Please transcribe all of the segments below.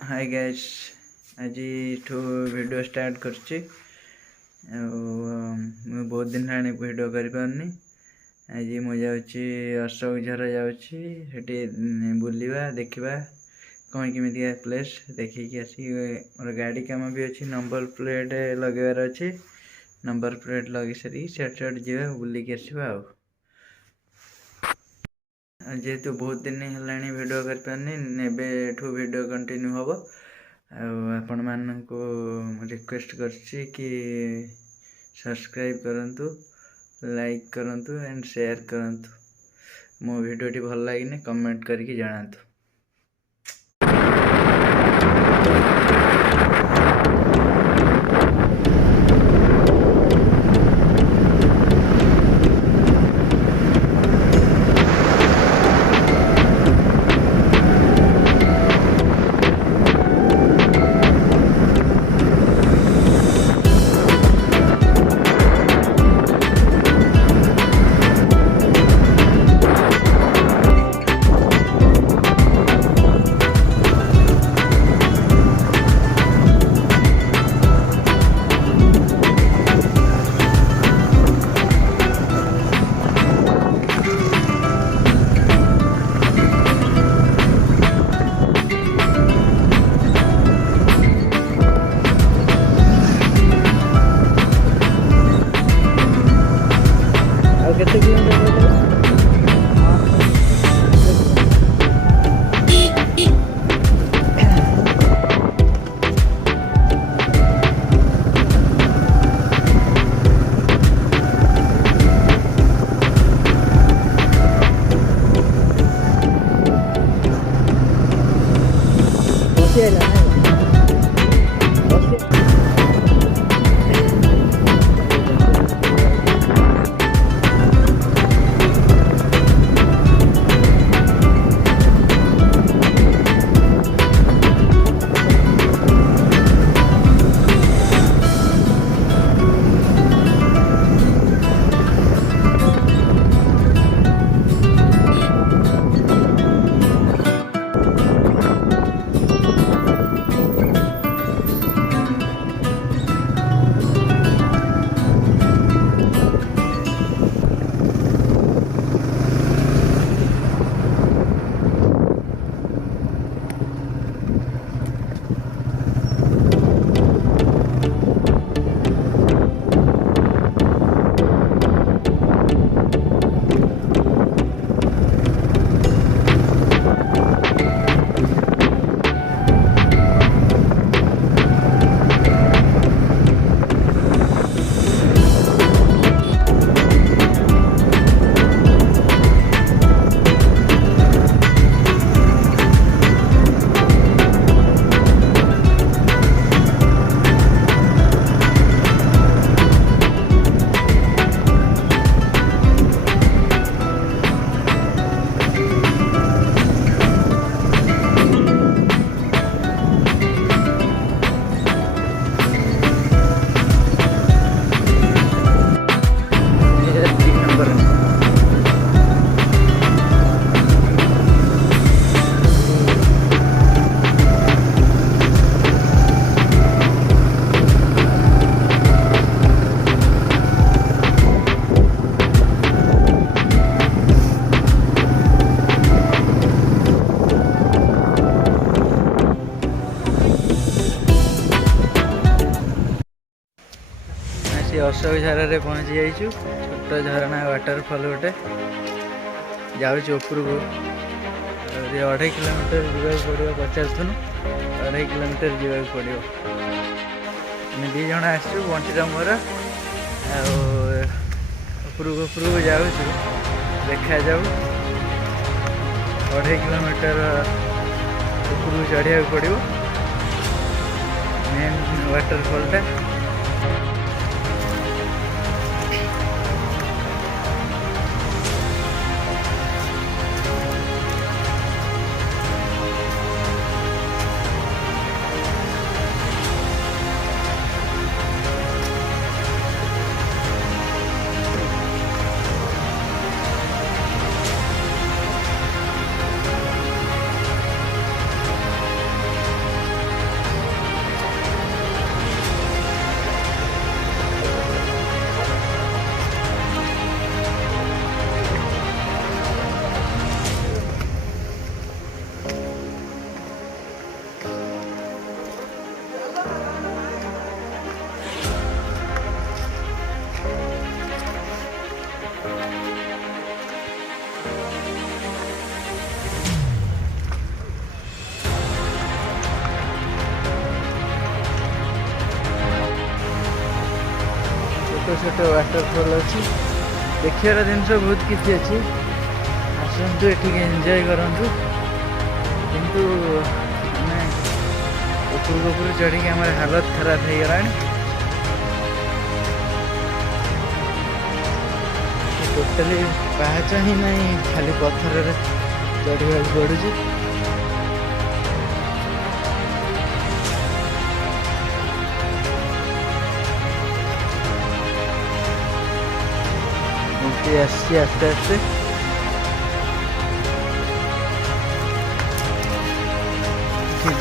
Hi guys आज video start करछि बहुत दिन हेलाणी वीडियो कर पारनी। आज मु जाऊँगी अशोकझरा जाऊँगी सेठी बुलवा देखा कौन केमी प्लेस देखिकी आसी मोर गाड़ी कम भी अच्छी नंबर प्लेट लगेबार अच्छे नंबर प्लेट लगे सारी सेट जा बुलिक आसवा जेहेतु बहुत दिन हेलाणी वीडियो कर पारनी एबेठू वीडियो कंटिन्यू हम आपण मानक रिक्वेस्ट करछि कि सब्सक्राइब करंतु लाइक करंतु एंड शेयर करंतु मो वीडियोटी भल लगिने कमेंट करके जणातु। केते किलोमीटर अशोकझर पहुँची जाइए छोट झरणा वाटरफल गोटे जाऊँ ऊपर को 2.5 किलोमीटर जावाक पड़ो पचारूँ 2.5 किलोमीटर जावाक पड़ो दी जन आसु बंटीर मोर उपरक जाऊँ देखा जाऊ 2.5 किलोमीटर उपरक चढ़ा पड़ो मेन वाटरफलटा छोट वाटरफॉल अच्छी देखार जिनस बहुत किसी अच्छी आसतु ये एंजॉय करूँ किंतु मैं ऊपर चढ़ी आम हालत खराब हो गला टोटाली पाहाच ही नहीं खाली पत्थर चढ़ा पड़ू आस्ते आस्ते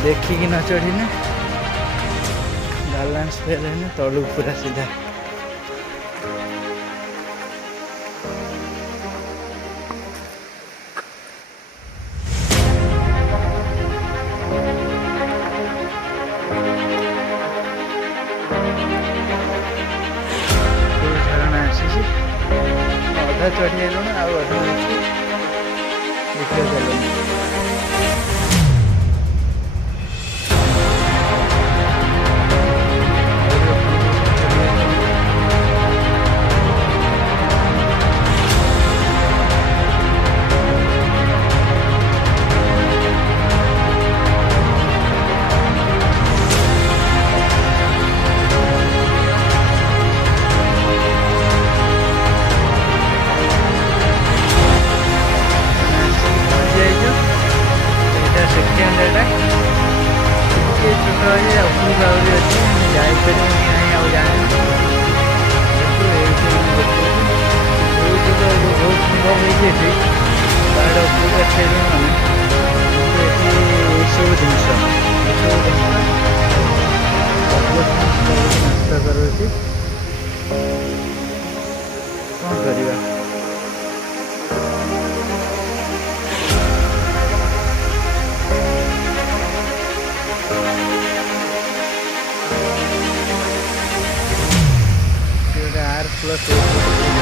देखिकी न चढ़ने बैलेंस फेल है तलू पूरा सीधा झरना आसी अधा चढ़ी गलुण अधा देखिए चल छोट अच्छी जापर नहीं जाने बहुत सुंदर होती पहाड़ उपरको अच्छे सब जिनस नष्ट करुँच कौन करवा R+1